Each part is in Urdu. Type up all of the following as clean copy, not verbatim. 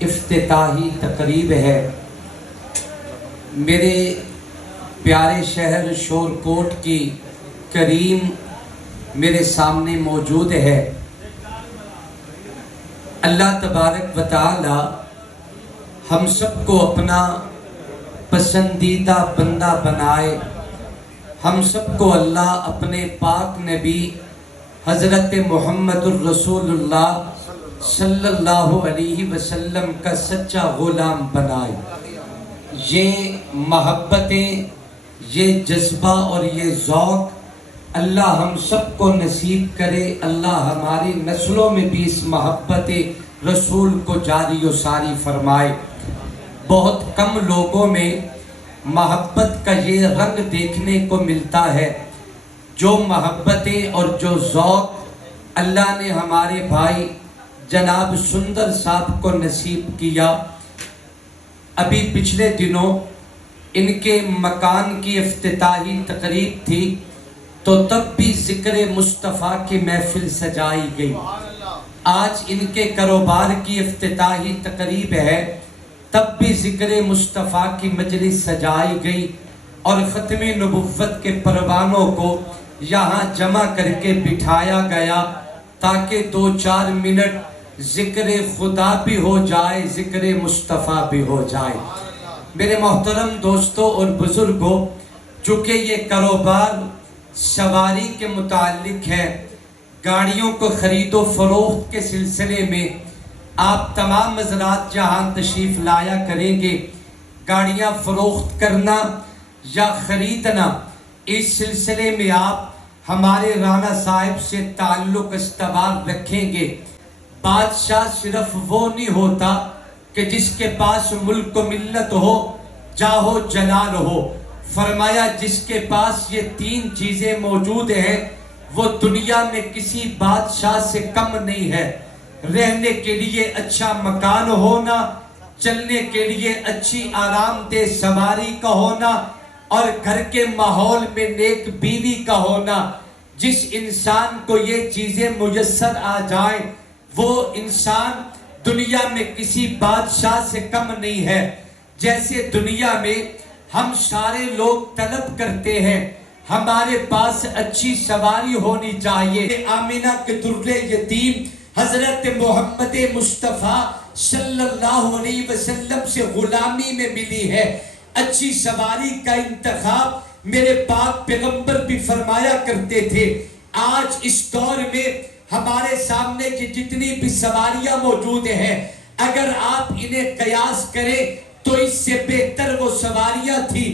افتتاحی تقریب ہے۔ میرے پیارے شہر شورکوٹ کی کریم میرے سامنے موجود ہے۔ اللہ تبارک و تعالی ہم سب کو اپنا پسندیدہ بندہ بنائے۔ ہم سب کو اللہ اپنے پاک نبی حضرت محمد الرسول اللہ صلی اللہ علیہ وسلم کا سچا غلام بنائے۔ یہ محبتیں، یہ جذبہ اور یہ ذوق اللہ ہم سب کو نصیب کرے۔ اللہ ہماری نسلوں میں بھی اس محبت رسول کو جاری و ساری فرمائے۔ بہت کم لوگوں میں محبت کا یہ رنگ دیکھنے کو ملتا ہے، جو محبتیں اور جو ذوق اللہ نے ہمارے بھائی جناب سندر صاحب کو نصیب کیا۔ ابھی پچھلے دنوں ان کے مکان کی افتتاحی تقریب تھی، تو تب بھی ذکر مصطفیٰ کی محفل سجائی گئی۔ آج ان کے کاروبار کی افتتاحی تقریب ہے، تب بھی ذکر مصطفیٰ کی مجلس سجائی گئی اور ختم نبوت کے پروانوں کو یہاں جمع کر کے بٹھایا گیا، تاکہ 2-4 منٹ ذکر خدا بھی ہو جائے، ذکر مصطفیٰ بھی ہو جائے۔ میرے محترم دوستوں اور بزرگوں، چونکہ یہ کاروبار سواری کے متعلق ہے، گاڑیوں کو خرید و فروخت کے سلسلے میں آپ تمام حضرات جہاں تشریف لایا کریں گے، گاڑیاں فروخت کرنا یا خریدنا، اس سلسلے میں آپ ہمارے رانا صاحب سے تعلق استوار رکھیں گے۔ بادشاہ صرف وہ نہیں ہوتا کہ جس کے پاس ملک و ملت ہو، جاہ و جلال ہو۔ فرمایا جس کے پاس یہ 3 چیزیں موجود ہیں، وہ دنیا میں کسی بادشاہ سے کم نہیں ہے۔ رہنے کے لیے اچھا مکان ہونا، چلنے کے لیے اچھی آرام دہ سواری کا ہونا، اور گھر کے ماحول میں نیک بیوی کا ہونا۔ جس انسان کو یہ چیزیں میسر آ جائیں، وہ انسان دنیا میں کسی بادشاہ سے کم نہیں ہے۔ جیسے دنیا میں ہم سارے لوگ طلب کرتے ہیں، ہمارے پاس اچھی سواری ہونی چاہیے۔ آمینہ کے در یتیم حضرت محمد مصطفیٰ صلی اللہ علیہ وسلم سے غلامی میں ملی ہے۔ اچھی سواری کا انتخاب میرے پاک پیغمبر بھی فرمایا کرتے تھے۔ آج اس دور میں ہمارے سامنے کی جتنی بھی سواریاں موجود ہیں، اگر آپ انہیں قیاس کریں تو اس سے بہتر وہ سواریاں تھی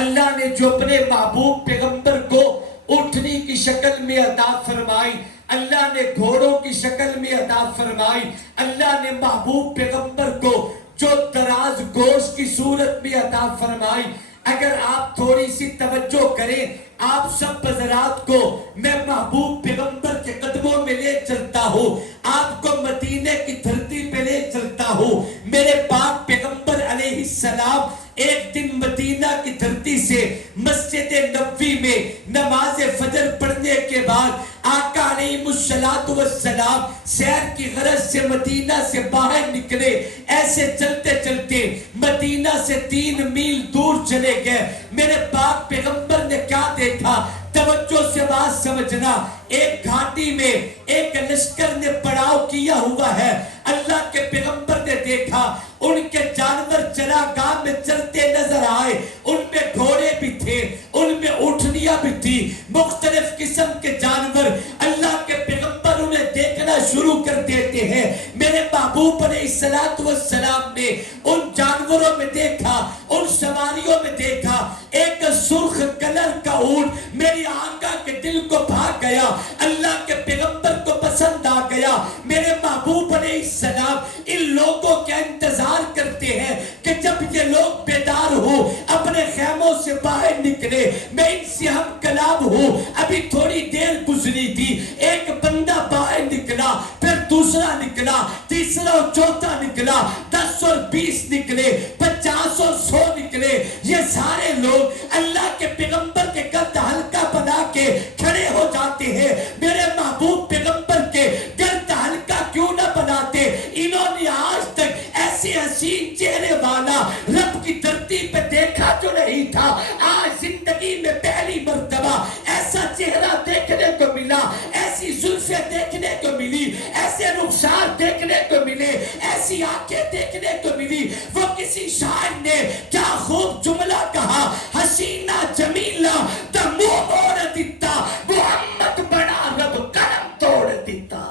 اللہ نے جو اپنے محبوب پیغمبر کو اٹھنی کی شکل میں عطا فرمائی، اللہ نے گھوڑوں کی شکل میں عطا فرمائی، اللہ نے محبوب پیغمبر کو جو دراز گوشت کی صورت میں عطا فرمائی۔ اگر آپ تھوڑی سی توجہ کریں، آپ سب حضرات کو میں محبوب پیغمبر کے قدموں میں لے چلتا ہوں، آپ کو مدینے کی دھرتی پہ لے چلتا ہوں۔ میرے پاک پیغمبر علیہ السلام ایک دن مدینہ کی دھرتی سے مسجد نبوی میں نماز فجر پڑھنے کے بعد آقا علیہ السلام سیر کی غرض سے مدینہ سے باہر نکلے۔ ایسے چلتے چلتے مدینہ سے 3 میل دور چلے گئے۔ میرے پاک پیغمبر نے کیا دیکھا؟ توجہ سے بات سمجھنا، ایک گھاٹی میں ایک لشکر نے پڑاؤ کیا ہوا ہے۔ اللہ کے پیغمبر نے دیکھا ان کے جانور چراگاہ میں چلتے نظر آئے، ان میں گھوڑے بھی تھے، ان میں اونٹنیاں بھی تھی، مختلف قسم کے جانور۔ اللہ کے پیغمبر انہیں دیکھنا شروع کر دیتے ہیں۔ میرے محبوب علیہ السلام نے ان جانوروں میں دیکھا، ان سواریوں میں دیکھا ایک سرخ کلر کا اونٹ، میری آقا کے دل کو بھا گیا، اللہ کے پیغمبر کو پسند آ گیا۔ میرے محبوب علیہ السلام ان لوگوں کا انتظار کرتے ہیں کہ جب یہ لوگ بیدار ہو، اپنے خیموں سے باہر نکلے۔ میں ان سے ہم کلام ہوں، ابھی تھوڑی دیر گزری تھی، ایک بندہ باہر نکلا، پھر دوسرا نکلا، تیسرا اور چوتھا نکلا، 10 اور 20 نکلے، 50 اور 100 نکلے۔ یہ سارے لوگ اللہ کے پیغمبر کے گرد حلقہ بنا کے کھڑے ہو جاتے ہیں۔ میرے محبوب پیغمبر کے گرد حلقہ کیوں نہ بناتے؟ انہوں نے آج تک ایسے حسین چہرے والا رب کی دھرتی پہ دیکھا جو نہیں تھا، آج زندگی میں پہلی مرتبہ ایسا چہرہ دیکھنے کو ملا، ایسی زلفیں دیکھنے کو ملی، ایسے رخسار دیکھنے کو ملے، ایسی آنکھیں دیکھنے کو ملی۔ وہ کسی شاعر نے کیا خوب جملہ کہا، حسینہ جمیلہ دا منہ موڑ دیتا، محمد بڑا رب قلم توڑ دیتا۔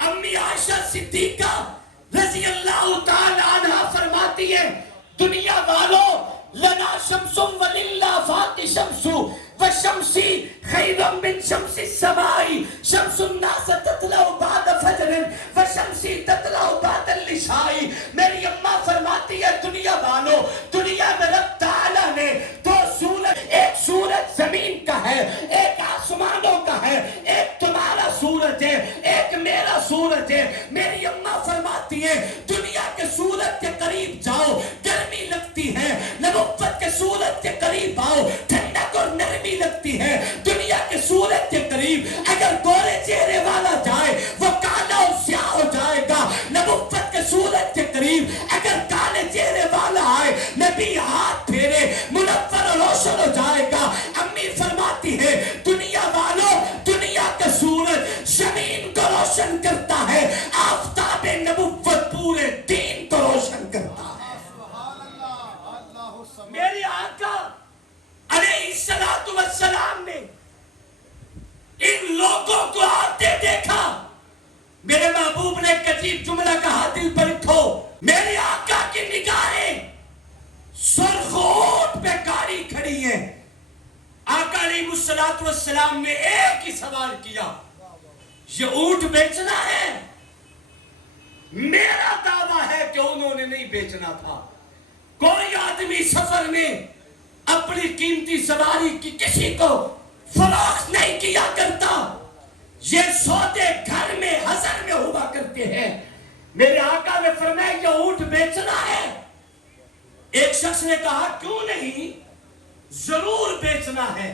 امی عائشہ صدیقہ رضی اللہ تعالی عنہ فرماتی ہے، دنیا والوں لنا شمس وللہ فاق شمس وشمسی خیر من شمس السماء، شمس الناس تطلع بعد فجر وشمسی تطلع بعد العشاء۔ میری اماں فرماتی ہے دنیا والوں، دنیا میں رب تعالیٰ نے دو سورج، ایک سورج زمین کا ہے، ایک آسمانوں کا ہے، ایک تمہارا سورج ہے، ایک میرا سورج ہے۔ میری اماں فرماتی ہے دنیا کے سورج کے قریب جاؤ گرمی لگتی ہے، نبوت کے سورج کے قریب آؤ ٹھنڈک اور نرمی لگتی ہے۔ دنیا کے سورج کے قریب اگر گورے چہرے والا جائے وہ کالا اور سیاہ ہو جائے گا، نبوت کے سورج کے قریب اگر کالے چہرے والا آئے نبی ہاتھ پھیرے منور اور روشن ہو جائے گا۔ امی فرماتی ہے دنیا والوں، دنیا کا سورج زمین کو روشن کرتا ہے، آفتاب نبوت پورے دین کو روشن کرتا ہے۔ میرے آقا علیہ السلام نے ان لوگوں کو آتے دیکھا، میرے محبوب نے ایک عجیب جملہ کہا، دل پر اٹھو۔ میرے آقا کی نگاہیں سرخ اونٹ پہ گاڑی کھڑی ہیں۔ آقا علیہ السلام نے ایک ہی سوال کیا، یہ اونٹ بیچنا ہے؟ میرا دعویٰ ہے کہ انہوں نے نہیں بیچنا تھا۔ کوئی آدمی سفر میں اپنی قیمتی سواری کی کسی کو فروخت نہیں کیا کرتا، یہ سودے گھر میں حضر میں ہوا کرتے ہیں۔ میرے آقا نے فرمایا یہ اونٹ بیچنا ہے؟ ایک شخص نے کہا کیوں نہیں، ضرور بیچنا ہے۔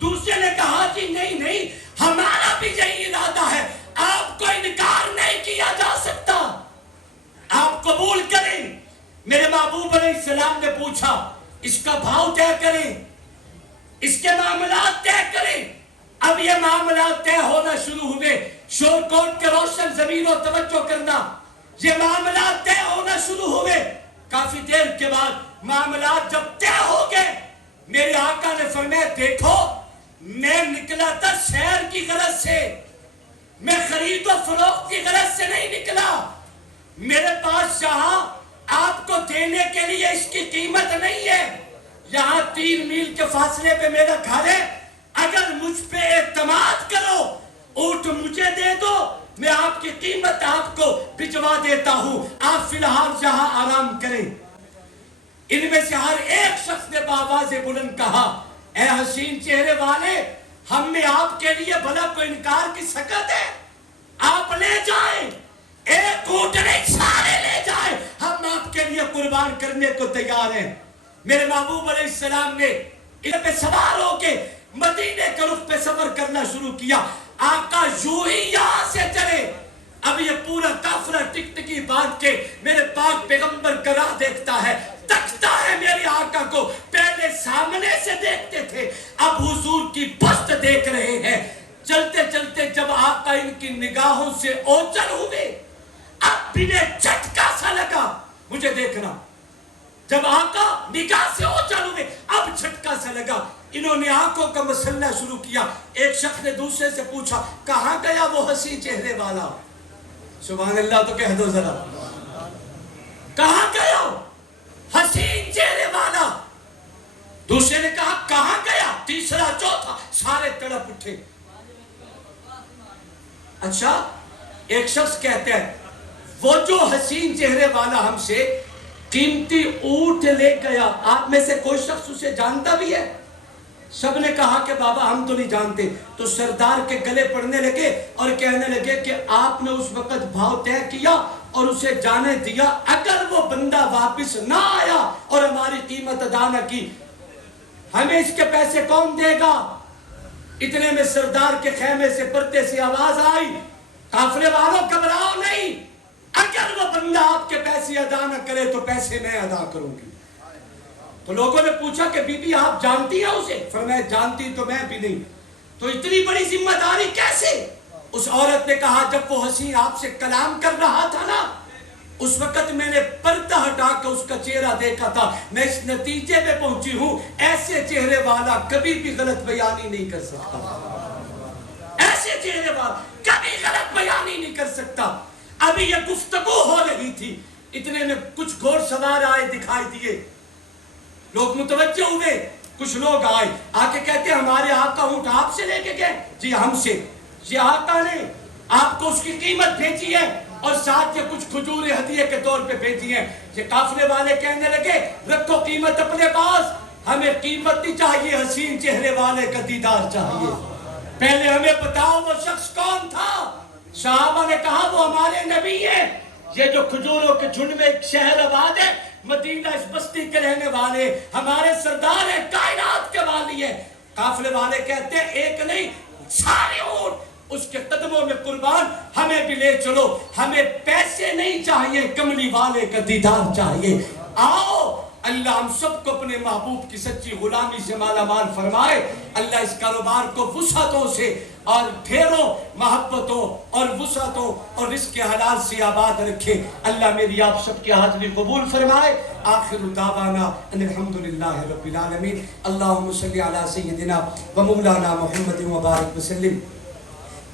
دوسرے نے کہا کہ نہیں ہمارا بھی یہی ارادہ ہے، آپ کو انکار نہیں کیا جا سکتا، آپ قبول کریں۔ میرے محبوب علیہ السلام نے پوچھا اس کا بھاؤ طے کریں، اس کے معاملات طے کریں۔ اب یہ معاملات طے ہونا شروع ہوئے، شور کوٹ کے روشن ضمیروں توجہ کرنا، یہ معاملات طے ہونا شروع ہوئے۔ کافی دیر کے بعد معاملات جب طے ہو گئے، میرے آقا نے فرمایا دیکھو میں نکلا تھا سیر کی غرض سے، میں خرید و فروخت کی غرض سے نہیں نکلا، میرے پاس جہاں آپ کو دینے کے لیے اس کی قیمت نہیں ہے، یہاں 3 میل کے فاصلے پہ میرا گھر ہے، اگر مجھ پہ اعتماد کرو اونٹ مجھے دے دو، میں آپ کی قیمت آپ کو بھجوا دیتا ہوں، آپ فی الحال جہاں آرام کریں۔ ان میں سے ہر ایک شخص نے بآواز بلند کہا اے حسین چہرے والے، ہم میں آپ کے لیے بھلا کوئی انکار کی سکت ہے؟ آپ لے جائیں، ایک اونٹ نہیں سارے لے جائیں، ہم آپ کے لیے قربان کرنے کو تیار ہیں۔ میرے محبوب علیہ السلام نے ان پہ سوار ہو کے مدینے کے رخ پہ سفر کرنا شروع کیا۔ آقا یوں ہی یہاں سے چلے، اب یہ پورا قافلہ ٹکٹکی باندھ کے میرے پاک پیغمبر کا راہ دیکھتا ہے، تکتا ہے میرے آقا کو، پہلے سامنے سے دیکھتے تھے اب حضور کی بست دیکھ رہے ہیں۔ چلتے چلتے جب آقا ان کی نگاہوں سے اوچن ہوئے، اب انہیں جھٹکا سا لگا، مجھے دیکھنا، جب آقا نگاہ سے اوچن ہوئے اب جھٹکا سا لگا، انہوں نے آنکھوں کا مسلح شروع کیا۔ ایک شخص نے دوسرے سے پوچھا کہاں گیا وہ حسین چہرے والا؟ سبحان اللہ تو کہہ دو ذرا، کہاں گیا حسین چہرے والا؟ دوسرے نے کہا کہاں گیا؟ تیسرا چوتھا، سارے تڑپ اٹھے۔ اچھا، ایک شخص کہتے ہیں وہ جو حسین چہرے والا ہم سے قیمتی اونٹ لے گیا، آپ میں سے کوئی شخص اسے جانتا بھی ہے؟ سب نے کہا کہ بابا ہم تو نہیں جانتے۔ تو سردار کے گلے پڑنے لگے اور کہنے لگے کہ آپ نے اس وقت بھاؤ طے کیا اور اسے جانے دیا، اگر وہ بندہ واپس نہ آیا اور ہماری قیمت ادا نہ کی ہمیں اس کے پیسے کون دے گا؟ اتنے میں سردار کے خیمے سے پردے سے آواز آئی قافلے والوں گھبراؤ نہیں، اگر وہ بندہ بندہ آپ کے پیسے ادا نہ کرے تو پیسے میں ادا کروں گی. تو لوگوں نے پوچھا کہ بی بی آپ جانتی ہیں اسے؟ فرمایا جانتی تو میں بھی نہیں. تو اتنی بڑی ذمہ داری کیسے؟ اس عورت نے کہا جب وہ حسین آپ سے کلام کر رہا تھا نا، اس وقت میں نے پردہ ہٹا کے اس کا چہرہ دیکھا تھا. میں اس نتیجے میں پہنچی ہوں ایسے چہرے والا کبھی بھی غلط بیانی نہیں کر سکتا. ایسے چہرے والا کبھی غلط بیانی نہیں کر سکتا. ابھی یہ گفتگو ہو رہی تھی، اتنے میں کچھ گھوڑ سوار آئے دکھائی دیے. لوگ متوجہ ہوئے. کچھ لوگ آئے آ کے کہتے ہمارے آقا اونٹ آپ سے لے کے گئے؟ جی ہم سے. یہ آقا نے آپ کو اس کی قیمت بھیجی ہے اور ساتھ یہ کچھ کھجور ہدیے کے طور پہ بھیجی ہیں. یہ قافلے والے کہنے لگے رکھو قیمت اپنے پاس، ہمیں قیمت نہیں چاہیے، حسین چہرے والے کا دیدار چاہیے. پہلے ہمیں بتاؤ وہ شخص کون تھا. صحابہ نے کہا وہ ہمارے نبی ہیں. یہ جو کھجوروں کے جھنڈ میں ایک شہر آباد ہے مدینہ، اس بستی کے رہنے والے ہمارے سردار ہیں، کائنات کے والی ہیں. قافلے والے کہتے ہیں ایک نہیں سارے اونٹ اس کے قدموں میں قربان، ہمیں بھی لے چلو. ہمیں پیسے نہیں چاہیے، کملی والے کا دیدار چاہیے. آؤ اللہ ہم سب کو اپنے محبوب کی سچی غلامی سے مالا مال فرمائے. اللہ اس کاروبار کو وسعتوں سے اور ڈھیروں محبتوں اور وسعتوں اور رزق حلال سے آباد رکھے. اللہ میری آپ سب کی حاضری قبول فرمائے. آخر دعوانا ان الحمدللہ رب العالمین. اللہم صلی علی سیدنا و مولانا محمد مبارک وسلم.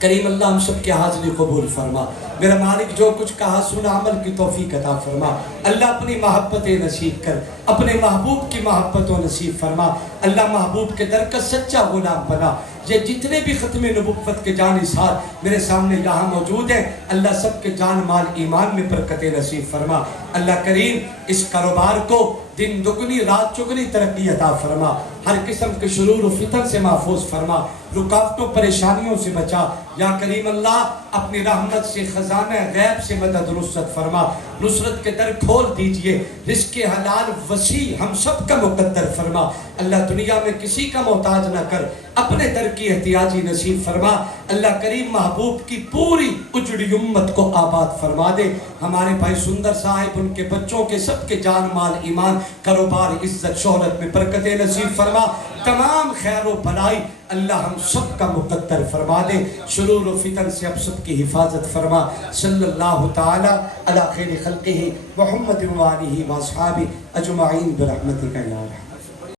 کریم اللہ ہم سب کی حاضری قبول فرما. میرا مالک جو کچھ کہا سنا عمل کی توفیق عطا فرما. اللہ اپنی محبت نصیب کر، اپنے محبوب کی محبت و نصیب فرما. اللہ محبوب کے در کا سچا غلام بنا. یہ جتنے بھی ختم نبوت کے جانثار میرے سامنے یہاں موجود ہیں، اللہ سب کے جان مال ایمان میں برکت نصیب فرما. اللہ کریم اس کاروبار کو دن دگنی رات چگنی ترقی عطا فرما. ہر قسم کے شرور و فتن سے محفوظ فرما. رکاوٹوں پریشانیوں سے بچا. یا کریم اللہ اپنی رحمت سے خزانہ غیب سے مدد نصرت فرما. نصرت کے در کھول دیجئے. رزق حلال وسیع ہم سب کا مقدر فرما. اللہ دنیا میں کسی کا محتاج نہ کر، اپنے در کی احتیاجی نصیب فرما. اللہ کریم محبوب کی پوری اجڑی امت کو آباد فرما دے. ہمارے بھائی سندر صاحب، ان کے بچوں کے سب کے جان مال ایمان کاروبار عزت شہرت میں برکت نصیب فرما. تمام خیر و بھلائی اللہ ہم سب کا مقدر فرما دے. شرور و فتن سے اب سب کی حفاظت فرما. صلی اللہ تعالی علی خیر خلقہ محمد و آلہ و اصحابہ اجمعین برحمتک یا رحمت.